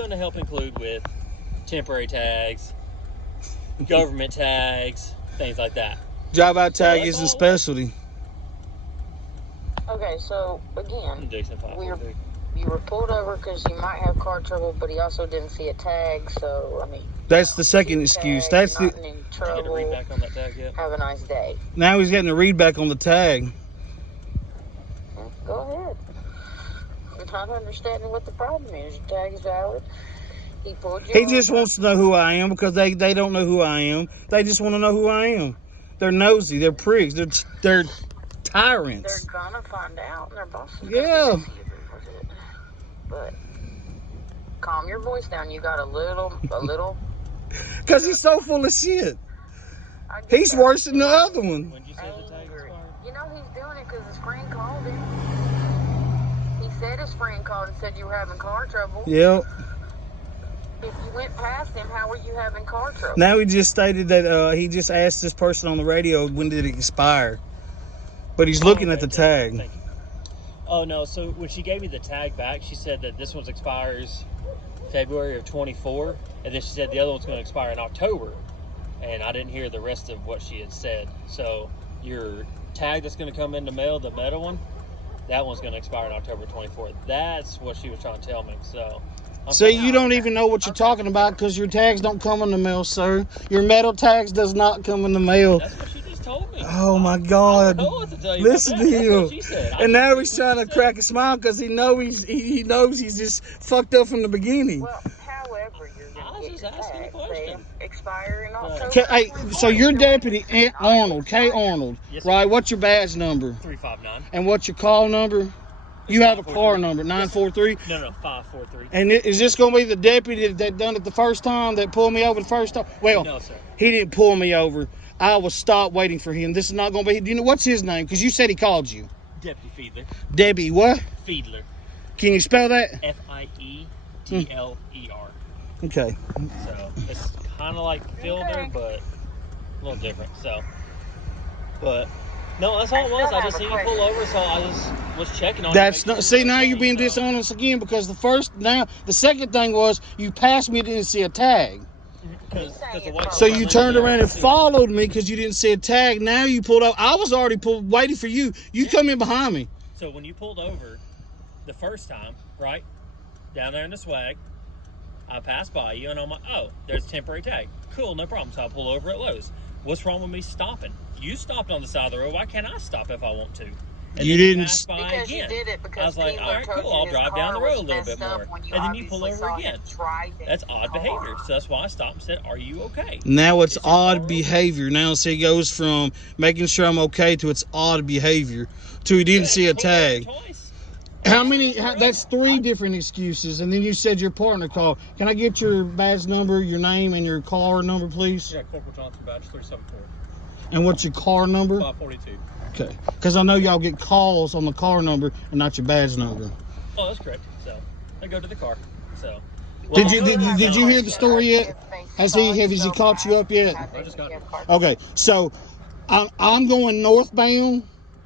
going to help include with temporary tags, government tags, things like that. Drive-out tag isn't specialty. Okay, so again, you were pulled over because you might have car trouble, but he also didn't see a tag. So I mean, that's the second excuse. That's the. In trouble. Did you get a read back on that tag yet? Have a nice day. Now he's getting a read back on the tag. Go ahead. I'm not understanding what the problem is. Your tag is valid. He pulled you. He just wants to know who I am because they don't know who I am. They just want to know who I am. They're nosy. They're pricks. They're tyrants. They're gonna find out, and their boss is yeah. But calm your voice down. You got a little. Because he's so full of shit. He's worse than the other one. When did you say the tag expired? You know he's doing it because his friend called him. He said his friend called and said you were having car trouble. Yep. If you went past him, how were you having car trouble? Now he just stated that he just asked this person on the radio when did it expire. But he's looking at the tag. Thank you. Oh, no. So when she gave me the tag back, she said that this one expires February of 24. And then she said the other one's going to expire in October. And I didn't hear the rest of what she had said. So your tag that's going to come in the mail, the metal one, that one's going to expire on October 24th. That's what she was trying to tell me. So, see, you don't even know what you're talking about because your tags don't come in the mail, sir. Your metal tags does not come in the mail. That's what she just told me. Oh, my God. Listen to him. And now he's trying to crack a smile because he knows he's just fucked up from the beginning. Well, however, you're going to get asking a question. Expire in October. Hey, so you're Deputy Arnold, K. Arnold, yes, right? What's your badge number? 359. And what's your call number? You have a car number, 943? No, 543. And is this going to be the deputy that done it the first time, that pulled me over the first time? Well, no, sir. He didn't pull me over. I was stopped waiting for him. This is not going to be... Do you know what's his name? Because you said he called you. Deputy Fiedler. Debbie what? Fiedler. Can you spell that? Fiedler. Okay. So it's kind of like Fielder, but a little different. So, but no, that's all it was. I just seen you pull over, so I just was checking on. That's not. See, now you're being dishonest again because the second thing was you passed me and didn't see a tag. So you turned around and followed me because you didn't see a tag. Now you pulled up. I was already waiting for you. You come in behind me. So when you pulled over the first time, right down there in the swag, I passed by you and I'm like, oh, there's a temporary tag. Cool, no problem. So I pull over at Lowe's. What's wrong with me stopping? You stopped on the side of the road. Why can't I stop if I want to? And you then didn't. Because you did it because I was like, all right, cool. I'll drive down the road a little bit more. And then you pull over again. That's odd behavior. So that's why I stopped and said, are you okay? Now it's odd behavior. Now see, it goes from making sure I'm okay to it's odd behavior to he didn't see a tag. How many? That's 3 different excuses. And then you said your partner called. Can I get your badge number, your name, and your car number, please? Yeah, Corporal Johnson, badge 374. And what's your car number? 542. Okay. Because I know y'all get calls on the car number and not your badge number. Oh, that's correct. So I go to the car. So. Well, did you hear the story yet? Has he caught you up yet? I just got. Okay. So I'm going northbound.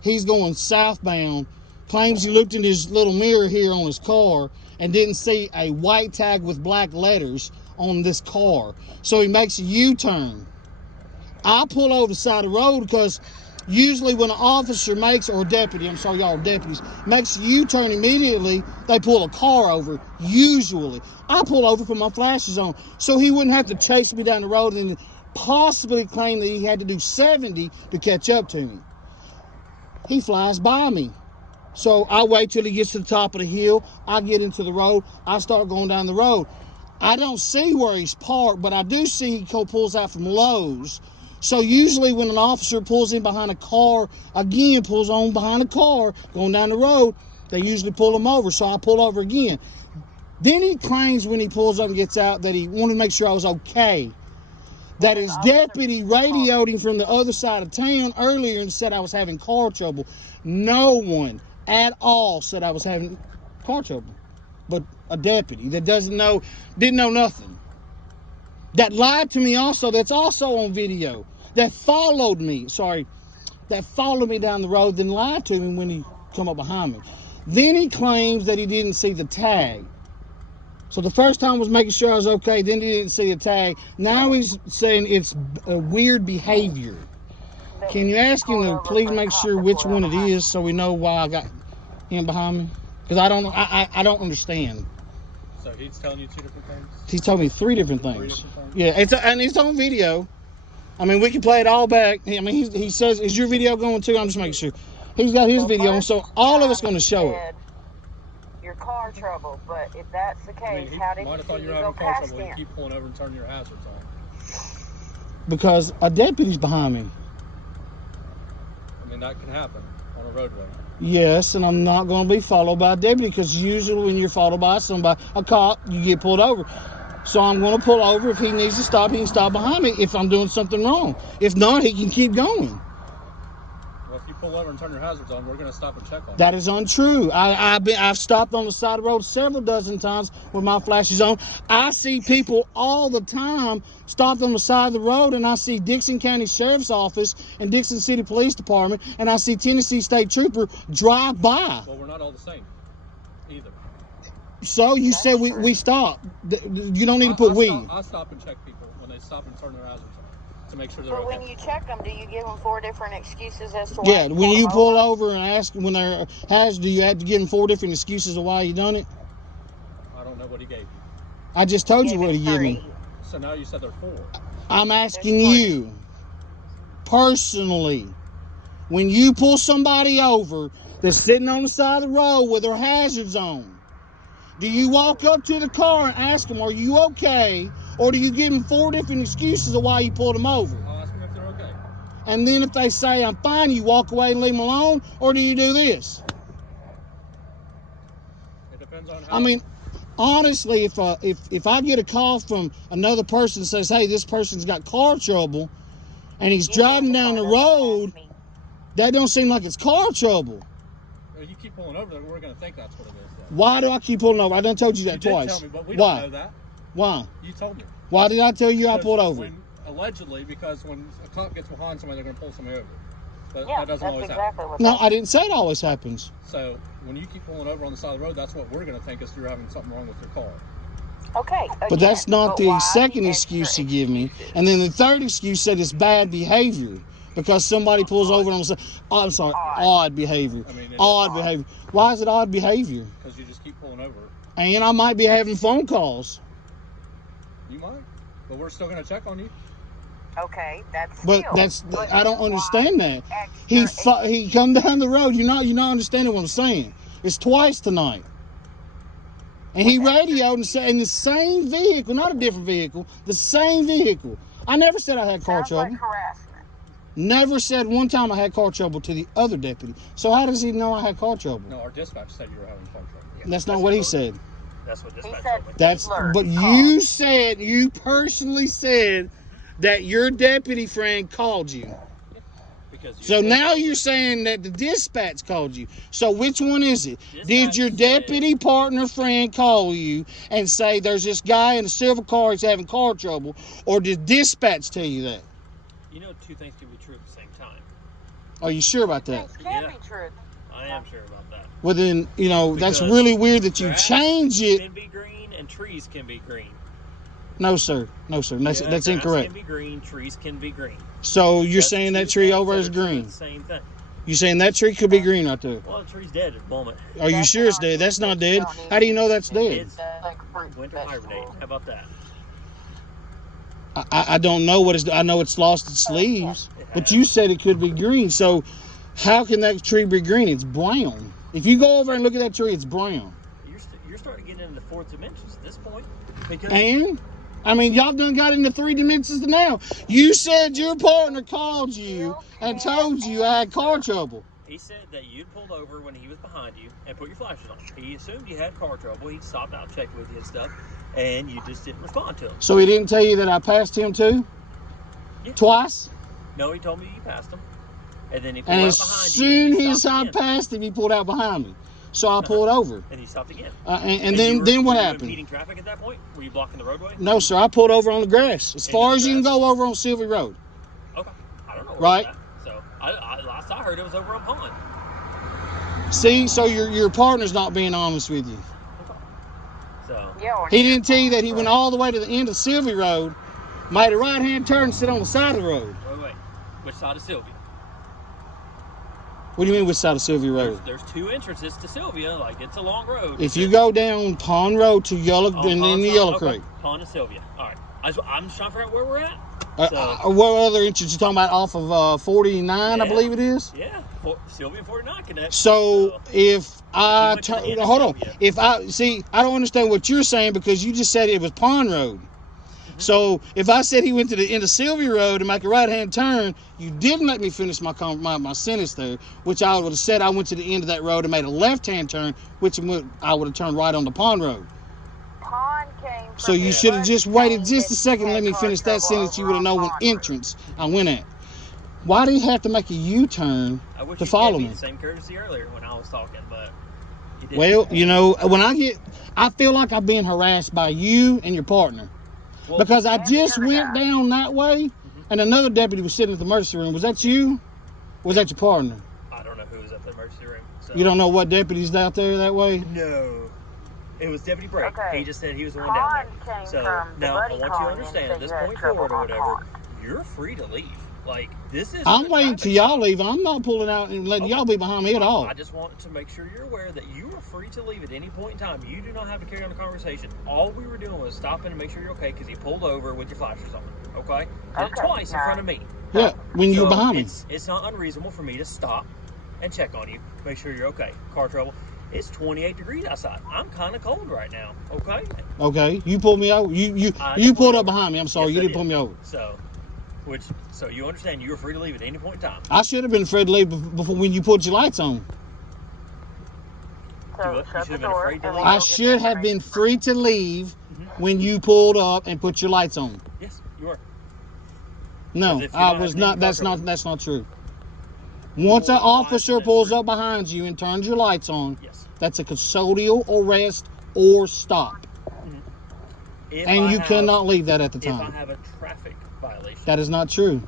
He's going southbound. Claims he looked in his little mirror here on his car and didn't see a white tag with black letters on this car. So he makes a U-turn. I pull over the side of the road because usually when an officer makes, or a deputy, I'm sorry, y'all are deputies, makes a U-turn immediately, they pull a car over, usually. I pull over, put my flashes on, so he wouldn't have to chase me down the road and possibly claim that he had to do 70 to catch up to me. He flies by me. So I wait till he gets to the top of the hill. I get into the road. I start going down the road. I don't see where he's parked, but I do see he pulls out from Lowe's. So usually when an officer pulls in behind a car, again, pulls on behind a car, going down the road, they usually pull him over. So I pull over again. Then he claims when he pulls up and gets out that he wanted to make sure I was okay. That his deputy radioed him from the other side of town earlier and said I was having car trouble. No one at all said I was having car trouble. But a deputy that didn't know nothing. That lied to me also, that's also on video. That followed me down the road, then lied to me when he come up behind me. Then he claims that he didn't see the tag. So the first time was making sure I was okay. Then he didn't see a tag. Now he's saying it's a weird behavior. Can you ask him to please make sure which one it is so we know why I got him behind me? Because I don't know. I don't understand. So he's telling you 2 different things? He's told me 3 different things. 3 different things? Yeah, and it's on video. I mean, we can play it all back. I mean, he says, is your video going too? I'm just making sure. He's got his video on, so all of us going to show it. Your car trouble, but if that's the case, how did might have thought you were go having car past trouble. You him? keep pulling over and turning your hazards on. Because a deputy's behind me. I mean, that can happen on a roadway. Yes, and I'm not going to be followed by a deputy because usually when you're followed by somebody, a cop, you get pulled over. So I'm going to pull over. If he needs to stop, he can stop behind me if I'm doing something wrong. If not, he can keep going. Well, if you pull over and turn your hazards on, we're going to stop and check on you. That is untrue. I've stopped on the side of the road several dozen times with my flashes on. I see people all the time stopped on the side of the road, and I see Dixon County Sheriff's Office and Dixon City Police Department, and I see Tennessee State Trooper drive by. Well, we're not all the same either. So you said we stop. You don't need to put we. I stop and check people when they stop and turn their hazards on to make sure they're But okay. when you check them, do you give them 4 different excuses as to why? Yeah, when you pull over and ask when they're hazard, do you have to give them 4 different excuses of why you done it? I don't know what he gave you. I just told you what he gave me. So now you said there are 4. I'm asking you personally, when you pull somebody over that's sitting on the side of the road with their hazards on, do you walk up to the car and ask them, are you okay? Or do you give them 4 different excuses of why you pulled them over? I'll ask them if they're okay. And then if they say, I'm fine, you walk away and leave them alone? Or do you do this? It depends on how. I mean, honestly, if I get a call from another person that says, hey, this person's got car trouble, and he's driving down the road, that don't seem like it's car trouble. You keep pulling over, we're going to think that's what it is. Though. Why do I keep pulling over? I done told you that You twice. did tell me, but we Why? don't know that. Why? You told me. Why did I tell you I Because pulled over? Allegedly, because when a cop gets behind somebody, they're going to pull somebody over. But Yeah, that doesn't that's always exactly happen. what No, I didn't say it always happens. So when you keep pulling over on the side of the road, that's what we're going to think is you're having something wrong with your car. Okay. But that's not but the why second the excuse extra you give me. excuses? And then the third excuse said it's bad behavior because somebody pulls over on the side. Oh, I'm sorry, odd behavior. I mean, Odd behavior. Why is it odd behavior? Because you just keep pulling over. And I might be having phone calls. You might, but we're still going to check on you. Okay, that's But still, that's but I don't why understand that. extra He come down the road. You're not understanding what I'm saying. It's twice tonight. And he radioed and said in the same vehicle, not a different vehicle, the same vehicle. I never said I had car sounds trouble. like harassment. Never said one time I had car trouble to the other deputy. So how does he know I had car trouble? No, our dispatch said you were having car trouble. That's not what he said. That's what He dispatch said told me. That's but you said, you personally said that your deputy friend called you. Because you So pulled now over. you're saying that the dispatch called you. So which one is it? Did Dispatch your said- deputy partner friend call you and say there's this guy in a silver car he's having car trouble, or did dispatch tell you that? You know, 2 things can be true at the same time. Are you sure about that? Things can Yeah. be true. I am sure about that. Well then, that's Because really weird that you grass change it. Can be green and trees can be green. No sir, that's Yeah, that's grass incorrect. Can be green, trees can be green. So you're That's saying the that 2 tree things over that is are true at green. the Same thing. You're saying that tree could be green right there. Well, the tree's dead at the moment. Are you sure it's dead? That's not dead. How do you know that's dead? It's winter hibernate. How about that? I don't know what it's. I know it's lost its leaves, but you said it could be green. So how can that tree be green? It's brown. If you go over and look at that tree, it's brown. You're starting to get into the 4th dimensions at this point. Because And I mean, y'all done got into 3 dimensions now. You said your partner called you and told you I had car trouble. he said that you'd pulled over when he was behind you and put your flashers on. He assumed you had car trouble. He stopped out, checked with you and stuff, and you just didn't respond to him. So he didn't tell you that I passed him too? Yeah. Twice? No, he told me you passed him, and then he pulled And out as behind soon you. as I passed him, he pulled out behind me. So I pulled over. And he stopped again. And you were- then what were you happened? impeding traffic at that point? Were you blocking the roadway? No, sir. I pulled over on the grass. As far as you can go over on Sylvie Road. Okay. I don't know. Where Right. it's at. So last I heard it was over a pond. See, so your partner's not being honest with you. So Yeah. He didn't tell you that he went all the way to the end of Sylvia Road, made a right-hand turn and sit on the side of the road. Wait. Which side of Sylvia? What do you mean which side of Sylvia Road? There's two entrances to Sylvia. Like, it's a long road. If you go down Pond Road to Yellow, and then the Yellow Creek. Pond and Sylvia. All right. I'm just trying to figure out where we're at. What other entrance you talking about off of 49, I believe it is? Yeah. Sylvia 49 connect. So if I went to the end of hold on, Sylvia. if I don't understand what you're saying because you just said it was Pond Road. So if I said he went to the end of Sylvia Road and make a right-hand turn, you didn't let me finish my sentence there, which I would have said I went to the end of that road and made a left-hand turn, which I would have turned right on the Pond Road. Pond came from So you should have just waited just a second and let me finish that sentence. You would have known what entrance I went at. Why do you have to make a U-turn to follow me? The same courtesy earlier when I was talking, but you didn't. Well, you know, when I feel like I'm being harassed by you and your partner. Well, Because I just went down that way, and another deputy was sitting at the emergency room. Was that you? Or was that your partner? I don't know who was at the emergency room. So. You don't know what deputy's out there that way? No. It was Deputy Brake. Okay. He just said he was the one down there. Came So from the now I buddy want you to calling understand and at this said you point had forward or trouble whatever, on you're free to leave. Like, this is. I'm waiting till y'all leave. I'm not pulling out and letting y'all be behind me at all. I just want to make sure you're aware that you are free to leave at any point in time. You do not have to carry on the conversation. All we were doing was stopping and make sure you're okay because he pulled over with your flashers on. Okay? Did it twice in front of me. Yeah, when you were behind me. It's not unreasonable for me to stop and check on you, make sure you're okay. Car trouble. It's 28 degrees outside. I'm kind of cold right now. Okay? Okay, you pulled me over. You pulled up behind me. I'm sorry, Yes, you I didn't did. pull me over. So you understand you were free to leave at any point in time. I should have been afraid to leave before when you put your lights on. So You should have been afraid to leave. I should have been free to leave when you pulled up and put your lights on. Yes, you were. No, 'Cause if you're I not was in not. car That's trouble. not true. Once an officer pulls up behind you and turns your lights on, Yes. that's a custodial arrest or stop, and you cannot leave that at the If I time. have a traffic violation. That is not true.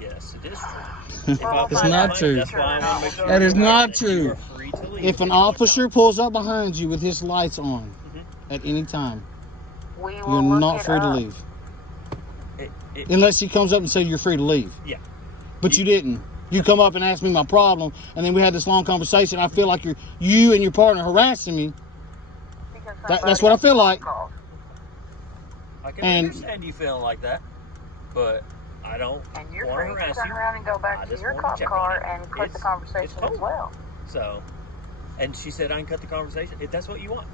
Yes, it is true. It's not true. That's why I want to make sure That is you're aware not that true. you are free to leave If at an any point in officer time. pulls up behind you with his lights on at any time, you're not free to leave. Unless he comes up and says you're free to leave. Yeah. But you didn't. You come up and ask me my problem, and then we had this long conversation. I feel like you and your partner harassing me. That's what I feel like. I can And- understand you feeling like that, but I don't And you're want to free to harass turn you. around and go I back to just your wanted to cop check car on you. and cut the It's conversation as cold. well. So, and she said I can cut the conversation if that's what you want.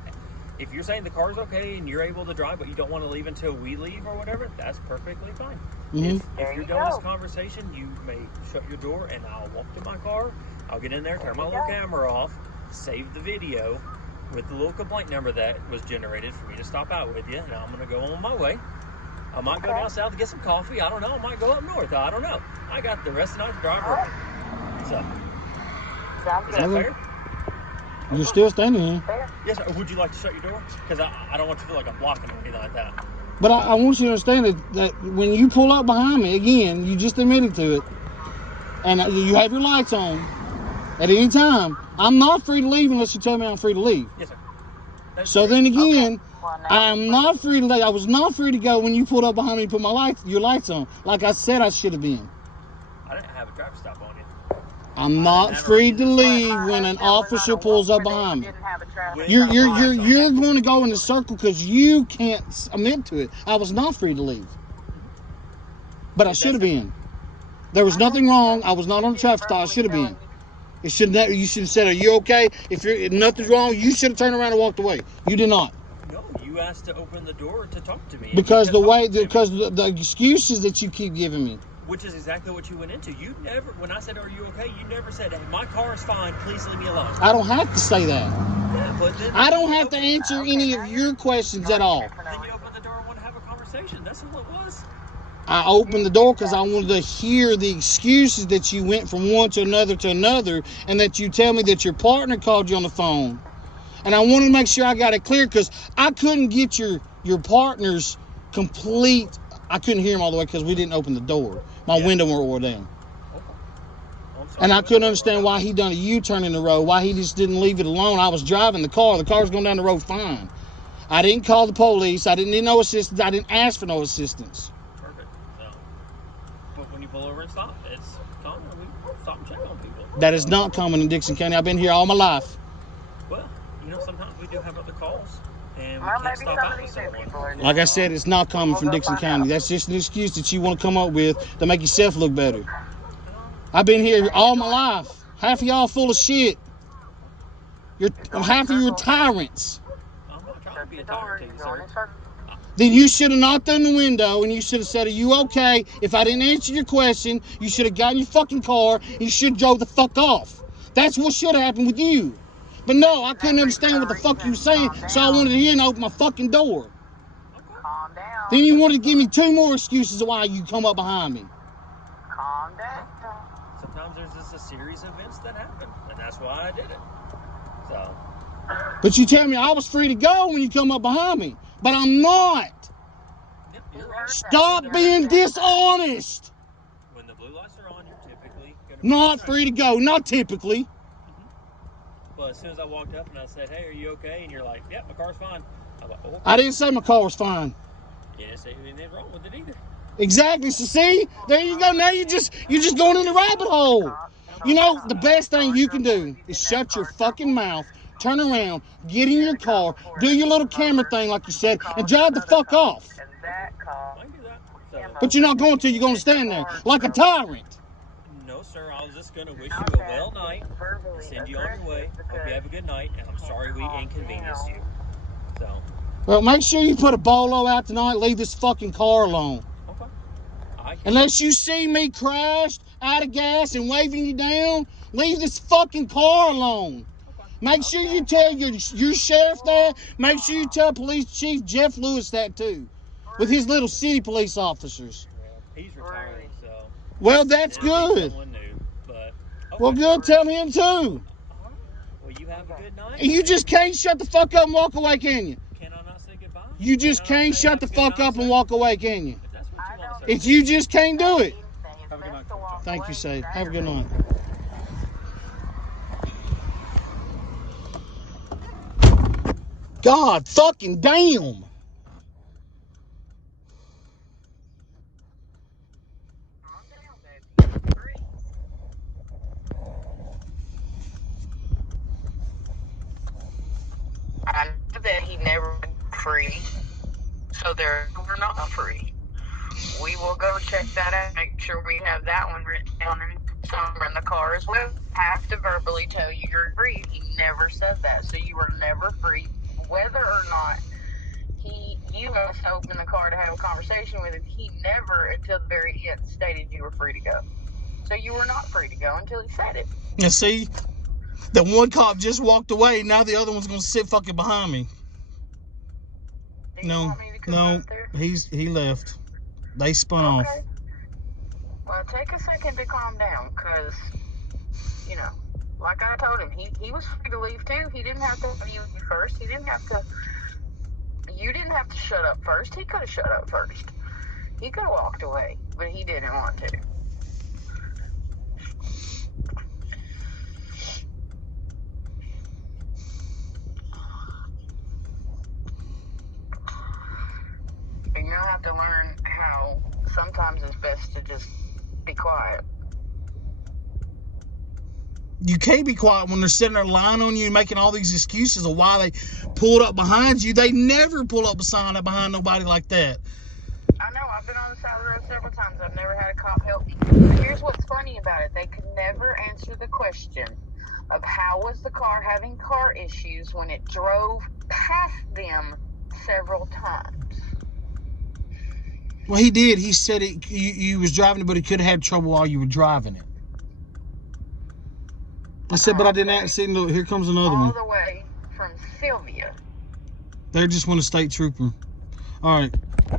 If you're saying the car's okay and you're able to drive, but you don't want to leave until we leave or whatever, that's perfectly fine. Mhm. There If you're you done this go. conversation, you may shut your door and I'll walk to my car. I'll get in there, turn my you little go. camera off, save the video with the little complaint number that was generated for me to stop out with you, and I'm going to go on my way. I might go down south to get some coffee. I don't know. I might go up north. I don't know. I got the rest of the night to drive around. So, Sounds is that good. fair? You're still standing here. Fair. Yes, sir. Would you like to shut your door? Because I don't want you to feel like I'm blocking or anything like that. But I want you to understand that when you pull up behind me, again, you just admitted to it, and you have your lights on at any time, I'm not free to leave unless you tell me I'm free to leave. Yes, sir. That's So fair. then again, Well, now I am you're not free to leave. I was not free to go when you pulled up behind me and put your lights on, like I said I should have been. I didn't have a traffic stop on you. I'm not free to leave My when an husband was officer on a pulls walk up where they behind me. didn't have a traffic You're- stop. You're going to go in a circle because you can't admit to it. I was not free to leave, but I should have been. There was nothing wrong. I was not on a traffic stop. I should have been. It should not. You should have said, "Are you okay?" If nothing's wrong, you should have turned around and walked away. You did not. No, you asked to open the door to talk to me. and Because you the kept way, talking to me, because the excuses that you keep giving me. which is exactly what you went into. You never, when I said, "Are you okay?" You never said, "Hey, my car is fine. Please leave me alone." I don't have to say that. Yeah, but then I don't have to answer any of your questions at all. Then you opened the door and want to have a conversation. That's all it was. I opened the door because I wanted to hear the excuses that you went from one to another, and that you tell me that your partner called you on the phone. And I wanted to make sure I got it clear because I couldn't get your partner's complete. I couldn't hear him all the way because we didn't open the door. My window were down. I'm sorry. And I couldn't understand why he done a U-turn in the road, why he just didn't leave it alone. I was driving the car. The car's going down the road fine. I didn't call the police. I didn't need no assistance. I didn't ask for no assistance. Perfect. So, but when you pull over and stop, it's common. We stop and check on people. That is not common in Dixon County. I've been here all my life. Well, sometimes we do have other calls, and we Well, can't maybe stop some out of with these new people someone. are Like I said, it's not common from Dixon County. That's just an excuse that you want to come up with to make yourself look better. I've been here all my life. Half of y'all full of shit. Half of you are tyrants. I'm not trying to be a tyrant to you, sir. Then you should have knocked on the window and you should have said, are you okay? If I didn't answer your question, you should have got in your fucking car and you should have drove the fuck off. That's what should have happened with you. But no, I couldn't understand what the fuck you were saying, so I wanted to hear and open my fucking door. Calm down. Then you wanted to give me 2 more excuses of why you come up behind me. Calm down. Sometimes there's just a series of events that happen, and that's why I did it. So, But you tell me I was free to go when you come up behind me. But I'm not. yep, you're right. Stop being dishonest. When the blue lights are on, you're typically going to be Not right. free to go. Not typically. Well, as soon as I walked up and I said, "Hey, are you okay?" and you're like, "Yep, my car's fine." I'm like, "Oh, okay." I didn't say my car was fine. You didn't say anything wrong with it either. Exactly. So see, there you go. Now you're just going in the rabbit hole. You know, the best thing you can do is shut your fucking mouth, turn around, get in your car, do your little camera thing like you said, and drive the fuck off. And that call. I can do that. So, But you're not going to. You're going to stand there like a tyrant. no, sir. I was just going to wish you a well night and send you on your way. Hope you have a good night, and I'm sorry we inconvenienced you. So, Well, make sure you put a bolo out tonight. Leave this fucking car alone. okay. I can. Unless you see me crashed, out of gas, and waving you down, leave this fucking car alone. Make sure you tell your sheriff that. Make sure you tell Police Chief Jeff Lewis that too, with his little city police officers. Well, he's retiring, so. Well, that's it'll be good. someone new, but, okay. Well, good. Tell him too. All right. Well, you have a good night. And you just can't shut the fuck up and walk away, can you? Can I not say goodbye? You just Can I not can't say shut have the a good fuck night, up and sir? walk away, can you? If that's what you want to say. It's you just can't do it. Have a good night. Thank you, Sade. Have a good night. God fucking damn. I know that he never been free, so we're not free. We will go check that out, make sure we have that one written down and somewhere in the car as well. Have to verbally tell you you're free. He never said that, so you were never free, whether or not you must open the car to have a conversation with him. He never, until the very end, stated you were free to go. So you were not free to go until he said it. You see, the one cop just walked away. Now the other one's gonna sit fucking behind me. Do you want me to come No, out there? he left. They spun off. Okay. Well, take a second to calm down, because, like I told him, he was free to leave too. He didn't have to have you first. You didn't have to shut up first. He could have shut up first. He could have walked away, but he didn't want to. You're going to have to learn how sometimes it's best to just be quiet. You can't be quiet when they're sitting there lying on you and making all these excuses of why they pulled up behind you. They never pull up behind nobody like that. I know, I've been on the side of the road several times. I've never had a cop help me. But here's what's funny about it. They could never answer the question of how was the car having car issues when it drove past them several times. Well, he did. He said you was driving it, but he could have had trouble while you were driving it. I said, but I didn't see. Look, here comes another All one. the way from Sylvia. They just want a state trooper. All right.